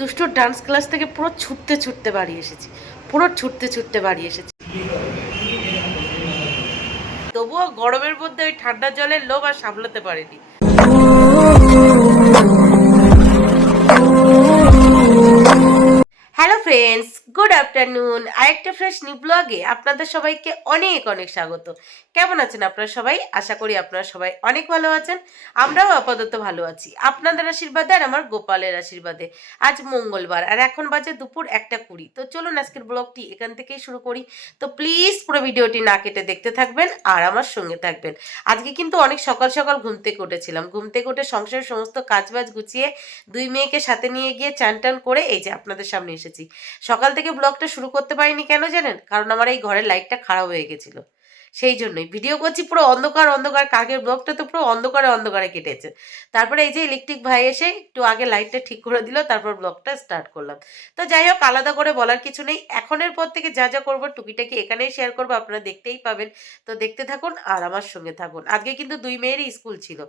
দুষ্টুর dance class থেকে পুরো ছুটতে ছুটতে বাড়ি এসেছি, পুরো ছুটতে ছুটতে বাড়ি এসেছি। তবুও গরমের মধ্যে ওই ঠান্ডা জলের লোভ আর সামলাতে পারিনি। Hello friends, good afternoon. আরেকটা ফ্রেশ নিউ ব্লগে আপনাদের সবাইকে অনেক অনেক স্বাগত। কেমন আছেন আপনারা সবাই? আশা করি আপনারা সবাই অনেক ভালো আছেন। আমরাও আপাতত ভালো আছি আপনাদের আশীর্বাদে আর আমার গোপালের আশীর্বাদে। আজ মঙ্গলবার আর এখন বাজে দুপুর 1:20। তো চলুন আজকের ব্লগটি এখান থেকেই শুরু করি। তো প্লিজ পুরো ভিডিওটি না কেটে দেখতে থাকবেন আর আমার সঙ্গে থাকবেন। আজকে কিন্তু অনেক সকাল সকাল ঘুম থেকে উঠেছিলাম। ঘুম থেকে উঠে সংসারের সমস্ত কাজবাজ গুছিয়ে দুই মেয়েকে সাথে নিয়ে গিয়ে চান টান করে এই যে আপনাদের সামনে এসেছি। সকাল থেকে ব্লগটা শুরু করতে পারিনি, কেন জানেন? কারণ আমার এই ঘরের লাইটটা খারাপ হয়ে গেছিল, সেই জন্যই ভিডিও করছি পুরো অন্ধকার অন্ধকার। কালকের ব্লগটা তো পুরো অন্ধকারে অন্ধকারে কেটেছে। তারপরে এই যে ইলেকট্রিক ভাই এসে একটু আগে লাইটটা ঠিক করে দিল, তারপর ব্লগটা স্টার্ট করলাম। তো যাই হোক, আলাদা করে বলার কিছু নেই। এখনের পর থেকে যা যা করবো টুকিটাকি এখানেই শেয়ার করবো, আপনারা দেখতেই পাবেন। তো দেখতে থাকুন আর আমার সঙ্গে থাকুন। আজকে কিন্তু দুই মেয়েরই স্কুল ছিল,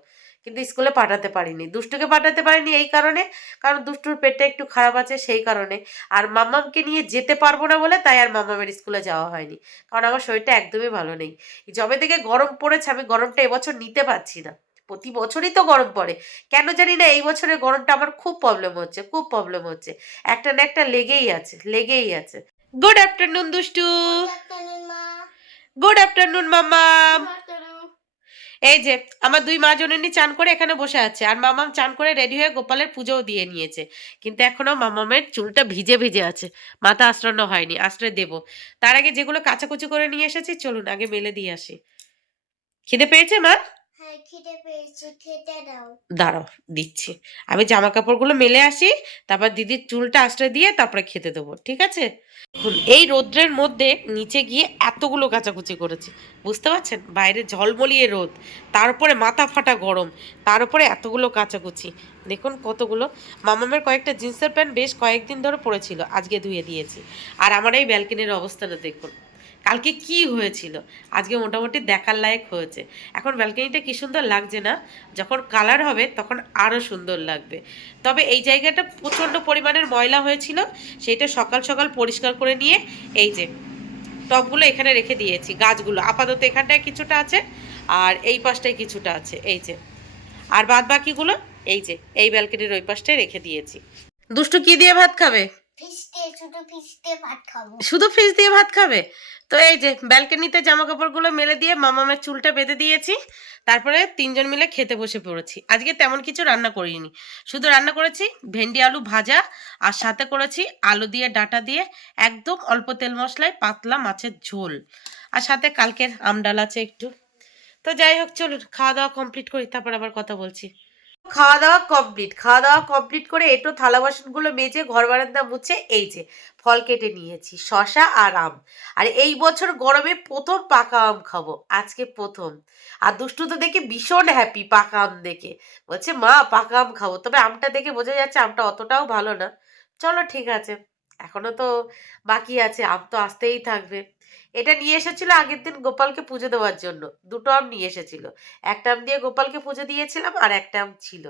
কিন্তু স্কুলে পাঠাতে পারিনি। দুষ্টুকে পাঠাতে পারিনি এই কারণে, কারণ দুষ্টুর পেটটা একটু খারাপ আছে সেই কারণে। আর মাম্মামকে নিয়ে যেতে পারবো না বলে তাই আর মাম্মামের স্কুলে যাওয়া হয়নি, কারণ আমার শরীরটা একদমই ভালো নেই। যবে থেকে গরম পড়েছে আমি গরমটা এবছর নিতে পারছি না। প্রতি বছরই তো গরম পড়ে, কেন জানি না এই বছরের গরমটা আমার খুব প্রবলেম হচ্ছে, খুব প্রবলেম হচ্ছে। একটা না একটা লেগেই আছে, লেগেই আছে। গুড আফটারনুন দুষ্টু। গুড আফটারনুন মাম্মা। এই যে আমার দুই মা জননী চান করে এখানে বসে আছে, আর মামাম চান করে রেডি হয়ে গোপালের পুজোও দিয়ে নিয়েছে। কিন্তু এখনো মামামের চুলটা ভিজে ভিজে আছে, মাথা আঁচড়ানো হয়নি, আঁচড়ে দেবো। তার আগে যেগুলো কাচাকুচি করে নিয়ে এসেছি চলুন আগে মেলে দিয়ে আসি। খিদে পেয়েছে মা? হ্যাঁ, খিদে পেয়েছে, খেতে দাও। দাঁড়াও, দিচ্ছি। আমি জামা কাপড়গুলো মেলে আসি, তারপর দিদির চুলটা আঁচড়ে দিয়ে তারপরে খেতে দেবো, ঠিক আছে? দেখুন এই রোদ্রের মধ্যে নিচে গিয়ে এতগুলো কাচাকুচি করেছি, বুঝতে পারছেন? বাইরে ঝলমলিয়ে রোদ, তারপরে মাথা ফাটা গরম, তার উপরে এতগুলো কাচাকুচি। দেখুন কতগুলো। মামামের কয়েকটা জিন্সের প্যান্ট বেশ কয়েকদিন ধরে পড়েছিল, আজকে ধুয়ে দিয়েছি। আর আমার এই ব্যালকনির অবস্থাটা দেখুন, কালকে কি হয়েছিল, আজকে মোটামুটি দেখার লায়ক হয়েছে। এখন ব্যালকনিটা কি সুন্দর লাগছে না? যখন কালার হবে তখন আরও সুন্দর লাগবে। তবে এই জায়গাটা প্রচণ্ড পরিমাণের ময়লা হয়েছিল, সেইটা সকাল সকাল পরিষ্কার করে নিয়ে এই যে টবগুলো এখানে রেখে দিয়েছি। গাছগুলো আপাতত এখানটায় কিছুটা আছে, আর এই পাশটায় কিছুটা আছে, এই যে। আর বাদ বাকিগুলো এই যে এই ব্যালকনির ওই পাশটায় রেখে দিয়েছি। দুষ্টু কি দিয়ে ভাত খাবে? শুধু ফিশ দিয়ে ভাত খাবো। শুধু ফিশ দিয়ে ভাত খাবে? তো এই যে ব্যালকনিতে জামা কাপড়গুলো মেলে দিয়ে মামামের চুলটা বেঁধে দিয়েছি, তারপরে তিনজন মিলে খেতে বসে পড়েছি। আজকে তেমন কিছু রান্না করিনি, শুধু রান্না করেছি ভেন্ডি আলু ভাজা, আর সাথে করেছি আলু দিয়ে ডাঁটা দিয়ে একদম অল্প তেল মশলায় পাতলা মাছের ঝোল, আর সাথে কালকের আমডাল আছে একটু। তো যাই হোক, চলুন খাওয়া দাওয়া কমপ্লিট করি, তারপর আবার কথা বলছি। খাওয়া দাওয়া কমপ্লিট, খাওয়া দাওয়া কমপ্লিট করে একটু থালা বাসনগুলো মেজে ঘর বারান্দা মুছে এই যে ফল কেটে নিয়েছি, শশা আর আম। আর এই বছর গরমে প্রথম পাকা আম খাবো, আজকে প্রথম। আর দুষ্টু তো দেখে ভীষণ হ্যাপি পাকা আম দেখে, বলছে মা পাকা আম খাবো। তবে আমটা দেখে বোঝা যাচ্ছে আমটা অতটাও ভালো না। চলো ঠিক আছে, এখনো তো বাকি আছে, আম তো আসতেই থাকবে। এটা নিয়ে এসেছিল আগের দিন গোপালকে পুজো দেওয়ার জন্য, দুটো আম নিয়ে এসেছিল। একটা আম দিয়ে গোপালকে পুজো দিয়েছিলাম আর একটা আম ছিল।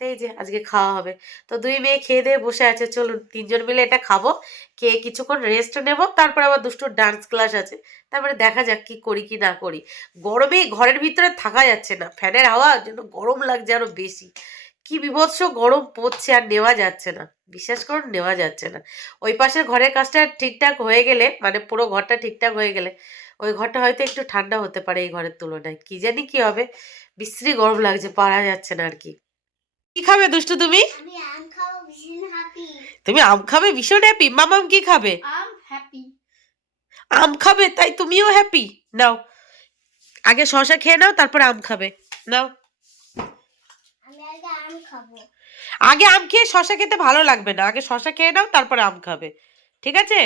তো এই যে আজকে খাওয়া হবে। তো দুই মেয়ে খেয়ে দিয়ে বসে আছে, চলুন তিনজন মিলে এটা খাবো, খেয়ে কিছুক্ষণ রেস্ট নেব, তারপর আবার দুষ্টুর ডান্স ক্লাস আছে। তারপরে দেখা যাক কি করি কি না করি। গরমে ঘরের ভিতরে থাকা যাচ্ছে না, ফ্যানের হাওয়া যেন গরম লাগছে আরো বেশি। কি বিভৎস গরম পড়ছে, আর নেওয়া যাচ্ছে না, বিশ্বাস করুন নেওয়া যাচ্ছে না। ওই পাশের ঘরের কাজটা ঠিকঠাক হয়ে গেলে, মানে পুরো ঘরটা ঠিকঠাক হয়ে গেলে ওই ঘরটা হয়তো একটু ঠান্ডা হতে পারে এই ঘরের তুলনায়। কি জানি কি হবে, বিশ্রী গরম লাগছে, পারা যাচ্ছে না আর কি। কি খাবে দুষ্টু তুমি? আমি আম খাবো, ভীষণ হ্যাপি। তুমি আম খাবে ভীষণ হ্যাপি? মামাম কি খাবে? আম হ্যাপি। আম খাবে, তাই তুমিও হ্যাপি? নাও আগে শশা খেয়ে নাও, তারপর আম খাবে। নাও। আমি আগে আম খাবো। আগে আম খেয়ে শশা খেতে ভালো লাগবে না, আগে শশা খেয়ে নাও তারপরে আম খাবে, ঠিক আছে?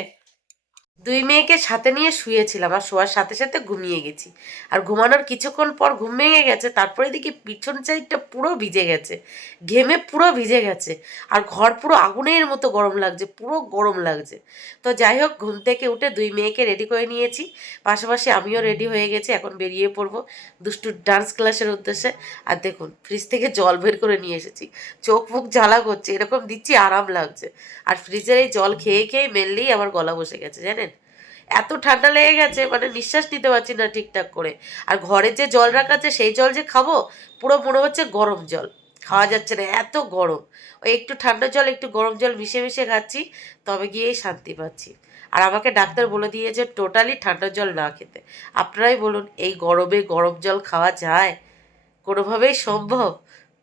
দুই মেয়েকে সাথে নিয়ে শুয়েছিলাম আর শোয়ার সাথে সাথে ঘুমিয়ে গেছি। আর ঘুমানোর কিছুক্ষণ পর ঘুম ভেঙে গেছে, তারপরে দেখি পিছন সাইডটা পুরো ভিজে গেছে, ঘেমে পুরো ভিজে গেছে। আর ঘর পুরো আগুনের মতো গরম লাগছে, পুরো গরম লাগছে। তো যাই হোক, ঘুম থেকে উঠে দুই মেয়েকে রেডি করে নিয়েছি, পাশাপাশি আমিও রেডি হয়ে গেছি। এখন বেরিয়ে পড়বো দুষ্টুর ডান্স ক্লাসের উদ্দেশ্যে। আর দেখুন, ফ্রিজ থেকে জল বের করে নিয়ে এসেছি, চোখ মুখ জ্বালা করছে, এরকম দিচ্ছি আরাম লাগছে। আর ফ্রিজের এই জল খেয়ে খেয়ে মেনলেই আমার গলা বসে গেছে জানেন, এত ঠান্ডা লেগে গেছে, মানে নিঃশ্বাস নিতে পারছি না ঠিকঠাক করে। আর ঘরে যে জল রাখা আছে সেই জল যে খাবো, পুরো মনে হচ্ছে গরম জল, খাওয়া যাচ্ছে না, এত গরম। ওই একটু ঠান্ডা জল একটু গরম জল মিশে মিশে খাচ্ছি, তবে গিয়েই শান্তি পাচ্ছি। আর আমাকে ডাক্তার বলে দিয়েছে টোটালি ঠান্ডা জল না খেতে। আপনারাই বলুন, এই গরমে গরম জল খাওয়া যায়? কোনোভাবেই সম্ভব?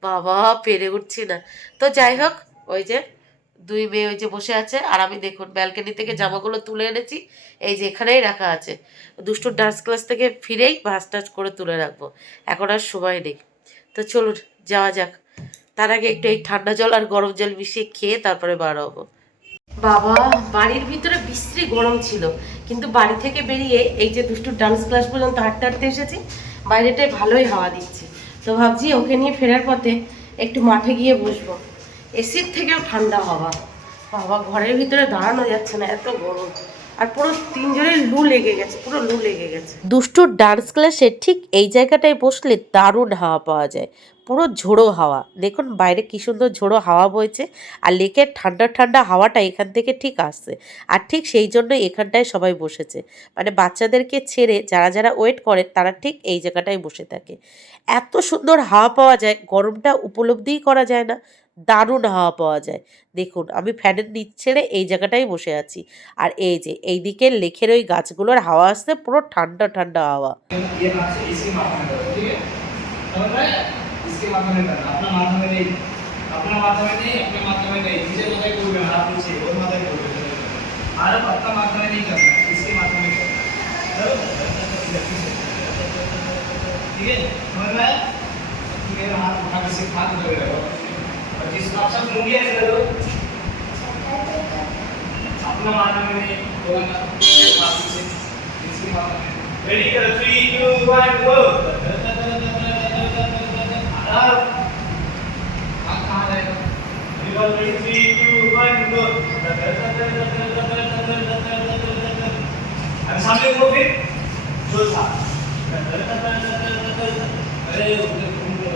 বাবা, পেরে উঠছি না। তো যাই হোক, ওই যে দুই মেয়ে ওই যে বসে আছে, আর আমি দেখুন ব্যালকনি থেকে জামাগুলো তুলে এনেছি, এই যে এখানেই রাখা আছে। দুষ্টুর ডান্স ক্লাস থেকে ফিরেই ভাঁজ টাজ করে তুলে রাখবো, এখন আর সময় নেই। তো চলুন যাওয়া যাক। তার আগে একটু এই ঠান্ডা জল আর গরম জল মিশিয়ে খেয়ে তারপরে বার হবো। বাবা, বাড়ির ভিতরে বিশ্রী গরম ছিল, কিন্তু বাড়ি থেকে বেরিয়ে এই যে দুষ্টুর ডান্স ক্লাস পর্যন্ত হাঁটতে হাঁটতে এসেছি, বাইরেটায় ভালোই হাওয়া দিচ্ছে। তো ভাবছি ওকে নিয়ে ফেরার পথে একটু মাঠে গিয়ে বসবো, এসির থেকেও ঠান্ডা হাওয়া। বাবা, ঘরের ভিতরে দাঁড়ানো যাচ্ছে না, এত গরম। আর পুরো তিনজনের লু লেগে গেছে, পুরো লু লেগে গেছে। দুষ্টুর ডান্স ক্লাসে ঠিক এই জায়গাটায় বসলে দারুণ হাওয়া পাওয়া যায়, পুরো ঝোড়ো হাওয়া। দেখুন বাইরে কি সুন্দর ঝোড়ো হাওয়া বইছে, আর লেকের ঠান্ডা ঠান্ডা হাওয়াটা এখান থেকে ঠিক আসছে। আর ঠিক সেই জন্য এখানটায় সবাই বসেছে, মানে বাচ্চাদেরকে ছেড়ে যারা যারা ওয়েট করে তারা ঠিক এই জায়গাটায় বসে থাকে। এত সুন্দর হাওয়া পাওয়া যায়, গরমটা উপলব্ধিই করা যায় না, দারুণ হাওয়া পাওয়া যায়। দেখুন আমি ফ্যানের নিচ ছেড়ে এই জায়গাটায় বসে আছি, আর এই যে এই দিকের লেখের ওই গাছগুলোর হাওয়া আসছে, পুরো ঠান্ডা ঠান্ডা হাওয়া। ये हाथ से इसके माथा में करो, ठीक है? समझ रहे हैं? इसके माथा में करना, अपना माथा में नहीं, अपना माथा में नहीं, अपने माथा में नहीं, नीचे माथा को ऊपर, हाथ नीचे और माथा को ऊपर। आरब अपना माथा में नहीं करना, इसके माथा में करना। ठीक है? समझ रहे हैं? मेरा हाथ उठा के सिर्फ हाथ उधर रखो, और जिस आप सब मुंडिया से करो, अपना माथा में नहीं, बोलना, हाथ नीचे, इसके माथा में। Ready? 3, 2, 1, go! Arab. हाथ कहाँ जाएगा? Ready? 3, 2, 1, go! अरे सामने को फिर जोर था। अरे उधर घूम लो।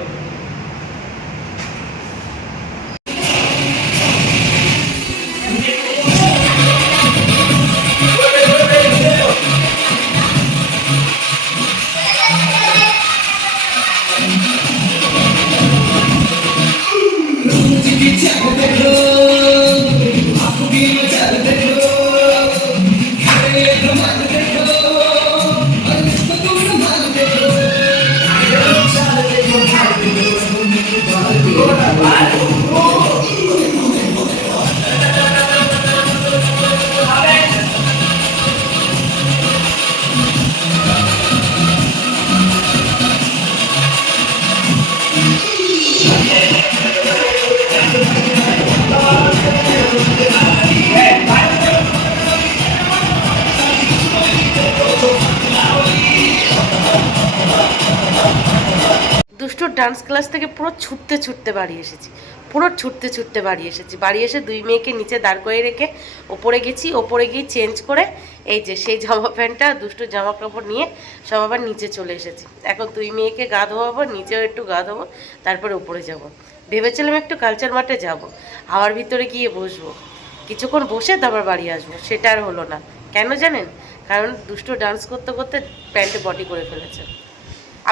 দুষ্টুর ডান্স ক্লাস থেকে পুরো ছুটতে ছুটতে বাড়ি এসেছি, পুরো ছুটতে ছুটতে বাড়ি এসেছি। বাড়ি এসে দুই মেয়েকে নিচে দাঁড় করে রেখে ওপরে গেছি, ওপরে গিয়ে চেঞ্জ করে এই যে সেই জামা প্যান্টটা দুষ্টুর জামা কাপড় নিয়ে সব আবার নিচে চলে এসেছি। এখন দুই মেয়েকে গা ধোয়াবো, নিচেও একটু গা ধোবো, তারপরে উপরে যাব। ভেবেছিলাম একটু কালচার মাঠে যাব, হাওয়ার ভিতরে গিয়ে বসবো, কিছুক্ষণ বসে তারপর বাড়ি আসবো, সেটা আর হলো না। কেন জানেন? কারণ দুষ্টু ডান্স করতে করতে প্যান্টে বডি করে ফেলেছে।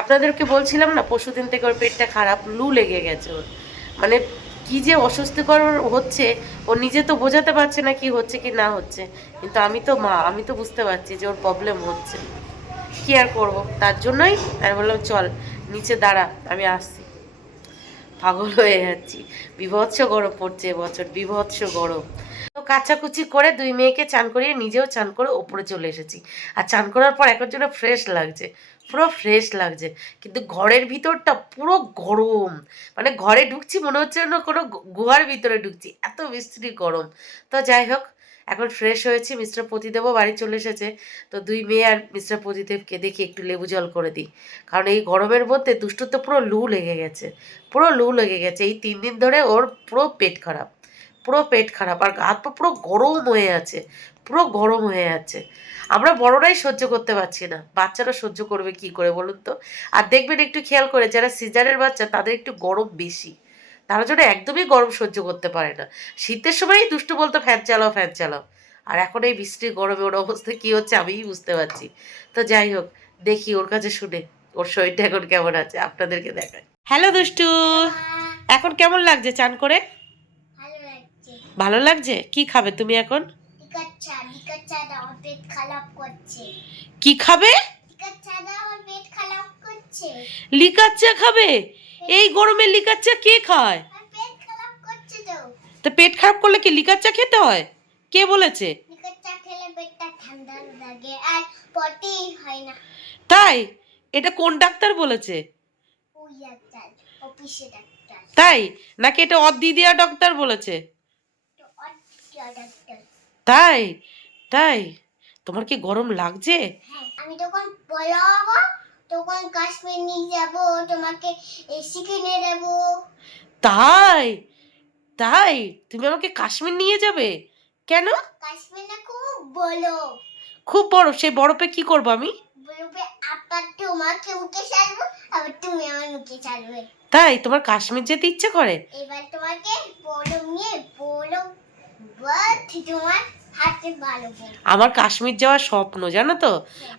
আপনাদেরকে বলছিলাম না, পরশুদিন থেকে ওর পেটটা খারাপ, লু লেগে গেছে ওর, মানে কি যে অস্বস্তিকর হচ্ছে, ও নিজে তো বোঝাতে পারছে না কি হচ্ছে কি না হচ্ছে, কিন্তু আমি তো মা, আমি তো বুঝতে পারছি যে ওর প্রবলেম হচ্ছে। কি আর করবো, তার জন্যই আমি বললাম চল নিচে দাঁড়া, আমি আসছি। পাগল হয়ে যাচ্ছি, বীভৎস গরম পড়ছে এবছর, বীভৎস গরম। তো কাচাকুচি করে দুই মেয়েকে চান করিয়ে নিজেও চান করে ওপরে চলে এসেছি। আর চান করার পর এখন যেন ফ্রেশ লাগছে, পুরো ফ্রেশ লাগছে। কিন্তু ঘরের ভিতরটা পুরো গরম, মানে ঘরে ঢুকছি মনে হচ্ছে যেন কোনো গুহার ভিতরে ঢুকছি, এত বিশ্রী গরম। তো যাই হোক, এখন ফ্রেশ হয়েছি, মিস্টার প্রতিদেবও বাড়ি চলে এসেছে। তো দুই মেয়ে আর মিস্টার প্রতিদেবকে দেখি একটু লেবু জল করে দিই, কারণ এই গরমের মধ্যে দুষ্টুর তো পুরো লু লেগে গেছে, পুরো লু লেগে গেছে। এই 3 দিন ধরে ওর পুরো পেট খারাপ, পুরো পেট খারাপ, আর হাত পা পুরো গরম হয়ে আছে, পুরো গরম হয়ে আছে। আমরা বড়রাই সহ্য করতে পারছি না, বাচ্চারা সহ্য করবে কি করে বলুন তো? আর দেখবেন একটু খেয়াল করে, যারা সিজারের বাচ্চা তাদের একটু গরম বেশি, তারা জন্য একদমই গরম সহ্য করতে পারে না। শীতের সময়ই দুষ্টু বলতো ফ্যান চালাও ফ্যান চালাও, আর এখন এই বৃষ্টির গরমে ওর অবস্থা কি হচ্ছে আমিই বুঝতে পারছি। তো যাই হোক, দেখি ওর কাছে শুনে ওর শরীরটা এখন কেমন আছে আপনাদেরকে দেখায়। হ্যালো দুষ্টু, এখন কেমন লাগছে চান করে? ভালো লাগছে। ভালো লাগছে? কি খাবে তুমি এখন? লিকার চা দাও, আমার পেট খারাপ করছে। কি খাবে? লিকার চা দাও, আমার পেট খারাপ করছে। লিকার চা খাবে? এই গরমে লিকার চা কে খায়? আমার পেট খারাপ করছে তো। তা পেট খারাপ করলে কি লিকার চা খেতে হয়? কে বলেছে? লিকার চা খেলে পেটটা ঠান্ডা লাগে আর পটি হয় না। তাই? এটা কোন ডাক্তার বলেছে? ওই ডাক্তার, অফিসে ডাক্তার। তাই নাকি এটা অদ্বিতীয়া ডক্টর বলেছে? তো অটিয়া ডাক্তার। তাই? তাই? তোমার কি গরম লাগছে? হ্যাঁ, আমি তখন বড় হব, তখন কাশ্মীর নিয়ে যাব, তোমাকে এসি কিনে দেব। তাই? তাই? তুমি আমাকে কাশ্মীর নিয়ে যাবে? কেন? কাশ্মীর না খুব বড়। খুব বরফ, সেই বরফে কি করবো আমি? বলবে আবার তোমাকে উঠে ছাড়বো, আবার তুমি আমার মুখে ছাড়বে। তাই তোমার কাশ্মীর যেতে ইচ্ছে করে? এবার তোমাকে বরফ নিয়ে বরফ বাদ তোমার হাতে বাড়বো। আমার কাশ্মীর যাওয়ার স্বপ্ন, জানো তো?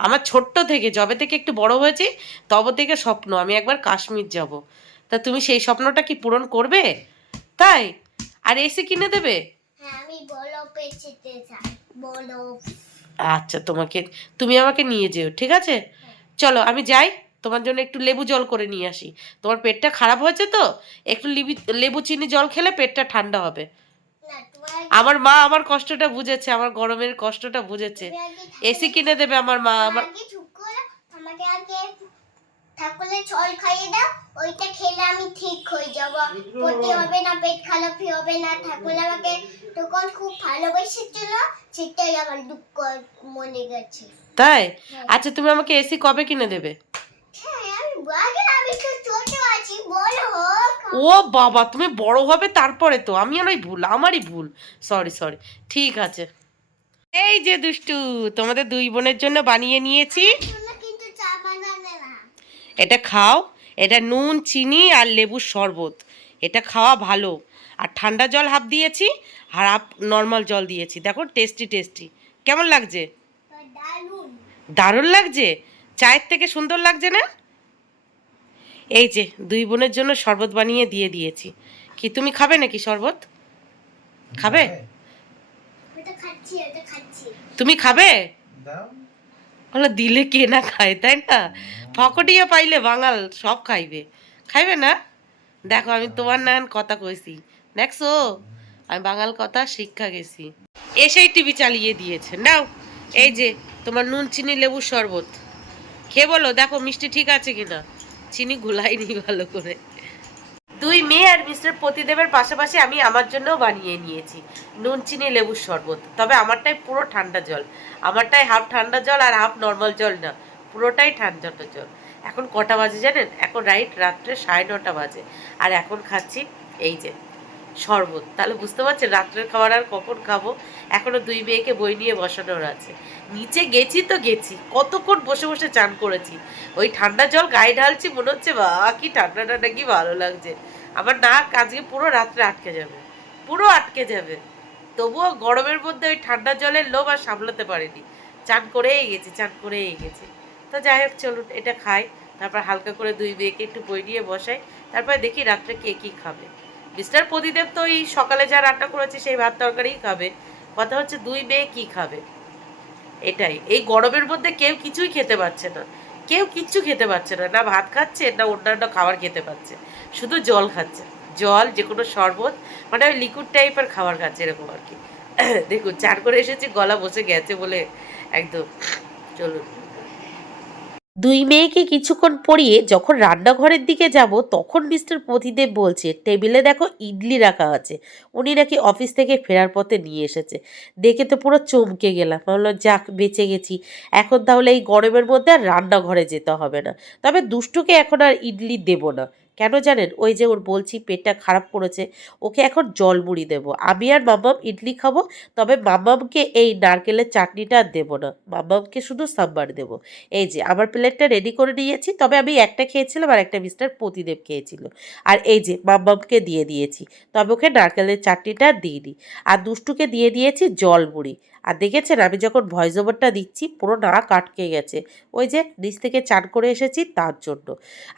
আমার ছোট্ট থেকে, যবে থেকে একটু বড় হয়েছি তবে থেকে স্বপ্ন আমি একবার কাশ্মীর যাব। তা তুমি সেই স্বপ্নটা কি পূরণ করবে? তাই? আর এসি কিনে দেবে? হ্যাঁ, আমি বরফে যেতে চাই, বরফ। আচ্ছা, তুমি আমাকে নিয়ে যেও, ঠিক আছে? চলো আমি যাই, তোমার জন্য একটু লেবু জল করে নিয়ে আসি। তোমার পেটটা খারাপ হয়েছে তো, একটু লেবু চিনি জল খেলে পেটটা ঠান্ডা হবে। না, তোমার আমার মা আমার কষ্টটা বুঝেছে, আমার গরমের কষ্টটা বুঝেছে। তুমি আগে এসি কিনে দেবে আমার মা। আমার আগে চুপ করো, আমাকে আগে ঠাকুরের জল খাইয়ে দাও, ওইটা খেলে আমি ঠিক হয়ে যাব, পটি হবে না, পেট খারাপ হবে না। ঠাকুর আমাকে তখন খুব ভালোবেসেছিল, সেটাই আমার দুঃখ মনে গেছে। তাই? হ্যাঁ। আচ্ছা, তুমি আমাকে এসি কবে কিনে দেবে? হ্যাঁ, আমি তো ছোট আছি, বড় হোক। ও বাবা, তুমি বড় হবে তারপরে তো? আমি আর ওই ভুল, আমারই ভুল, সরি সরি। ঠিক আছে, এই যে দুষ্টু, তোমাদের দুই বোনের জন্য বানিয়ে নিয়েছি। তোমরা কিন্তু চা বানাবে না। এটা খাও, এটা নুন চিনি আর লেবুর শরবত, এটা খাওয়া ভালো। আর ঠান্ডা জল হাফ দিয়েছি আর হাফ নর্মাল জল দিয়েছি, দেখো টেস্টি টেস্টি। কেমন লাগছে? দারুণ। দারুণ লাগছে? চায়ের থেকে সুন্দর লাগছে না? এই যে দুই বোনের জন্য শরবত বানিয়ে দিয়ে দিয়েছি। কি তুমি খাবে নাকি শরবত? খাবে? ওটা খাচ্ছি, ওটা খাচ্ছি। তুমি খাবে? দাও। বলো, দিলে কে না খায়, তাই না? ফকটিয়া পাইলে বাঙাল সব খাইবে, খাইবে না? দেখো আমি তোমার নান কথা কইছি, দেখছো? আমি বাঙাল কথা শিক্ষা গেছি। এসেই টিভি চালিয়ে দিয়েছে। নাও, এই যে তোমার নুন চিনি লেবুর শরবত, খেয়ে বলো দেখো মিষ্টি ঠিক আছে কিনা। চিনি গুলাইনি ভালো করে। দুই মেয়ে আর মিস্টার প্রতিদেবের পাশাপাশি আমি আমার জন্যও বানিয়ে নিয়েছি নুন চিনি লেবুর শরবত। তবে আমারটাই পুরো ঠান্ডা জল, আমারটাই হাফ ঠান্ডা জল আর হাফ নর্মাল জল না, পুরোটাই ঠান্ডা জল। এখন কটা বাজে জানেন? এখন রাত্রে 9:30 বাজে, আর এখন খাচ্ছি এই যে শরবত। তাহলে বুঝতে পারছেন রাত্রের খাবার আর কখন খাবো। এখনো দুই মেয়েকে বই নিয়ে বসানোর আছে। নিচে গেছি তো গেছি, কতক্ষণ বসে বসে চান করেছি, ওই ঠান্ডা জল গায়ে ঢালছি, মনে হচ্ছে বা কি ঠান্ডা ঠান্ডা, কি ভালো লাগছে। আমার নাক আজকে পুরো রাত্রে আটকে যাবে, পুরো আটকে যাবে। তবুও গরমের মধ্যে ওই ঠান্ডা জলের লোভ আর সামলাতে পারিনি, চান করেই গেছি, চান করেই গেছি। তো যাই হোক চলুন এটা খাই, তারপর হালকা করে দুই মেয়েকে একটু বই নিয়ে বসাই, তারপরে দেখি রাত্রে কে কী খাবে। মিস্টার প্রদীপ তো ওই সকালে যা রান্না করেছে সেই ভাত তরকারিই খাবে, কথা হচ্ছে দুই মেয়ে কি খাবে। এটাই, এই গরমের মধ্যে কেউ কিছুই খেতে পারছে না, কেউ কিচ্ছু খেতে পারছে না, না ভাত খাচ্ছে না অন্যান্য খাবার খেতে পারছে, শুধু জল খাচ্ছে, জল যে কোনো শরবত, মানে ওই লিকুইড টাইপের খাবার খাচ্ছে এরকম আর কি। দেখুন চান করে এসেছি, গলা বসে গেছে বলে একদম। চলুন দুই মেয়েকে কিছুক্ষণ পরিয়ে যখন রান্নাঘরের দিকে যাব তখন মিস্টার প্রতিদেব বলছে টেবিলে দেখো ইডলি রাখা আছে, উনি নাকি অফিস থেকে ফেরার পথে নিয়ে এসেছে। দেখে তো পুরো চমকে গেলাম, ভাবলাম যাক বেঁচে গেছি, এখন তাহলে এই গরমের মধ্যে আর রান্নাঘরে যেতে হবে না। তবে দুষ্টুকে এখন আর ইডলি দেব না, কেন জানেন, ওই যে ওর বলছি পেটটা খারাপ করেছে, ওকে এখন জল মুড়ি দেবো। আমি আর মাম্মাম ইডলি খাবো, তবে মাম্মামকে এই নারকেলের চাটনিটা আর দেবো না, মাম্মামকে শুধু সাম্বার দেবো। এই যে আমার প্লেটটা রেডি করে নিয়েছি, তবে আমি একটা খেয়েছিলাম আর একটা মিস্টার প্রতিদেব খেয়েছিল। আর এই যে মাম্মামকে দিয়ে দিয়েছি, তবে ওকে নারকেলের চাটনিটা দিইনি। আর দুষ্টুকে দিয়ে দিয়েছি জল মুড়ি। আর দেখেছেন আমি যখন ভয়েস ওভারটা দিচ্ছি পুরো নাক আটকে গেছে, ওই যে নিচ থেকে চান করে এসেছি তার জন্য।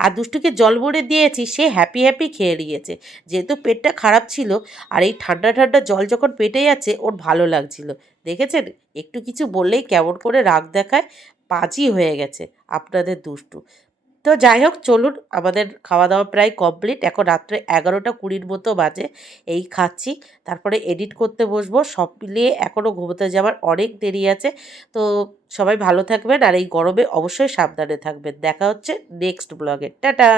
আর দুষ্টুকে জল মুড়ি দিয়েছি, সে হ্যাপি হ্যাপি খেয়ে নিয়েছে, যেহেতু পেটটা খারাপ ছিল। আর এই ঠান্ডা ঠান্ডা জল যখন পেটে যাচ্ছে ওর ভালো লাগছিল। দেখেছেন, একটু কিছু বললেই কেমন করে রাগ দেখায়, পাঁচই হয়ে গেছে আপনাদের দুষ্টু। তো যাই হোক, চলুন, আমাদের খাওয়া দাওয়া প্রায় কমপ্লিট, এখন রাত্রে 11:20 মতো বাজে। এই খাচ্ছি, তারপরে এডিট করতে বসবো। সব মিলিয়ে এখনও ঘুমোতে যাওয়ার অনেক দেরি আছে। তো সবাই ভালো থাকবেন আর এই গরমে অবশ্যই সাবধানে থাকবেন। দেখা হচ্ছে নেক্সট ব্লগে। টাটা।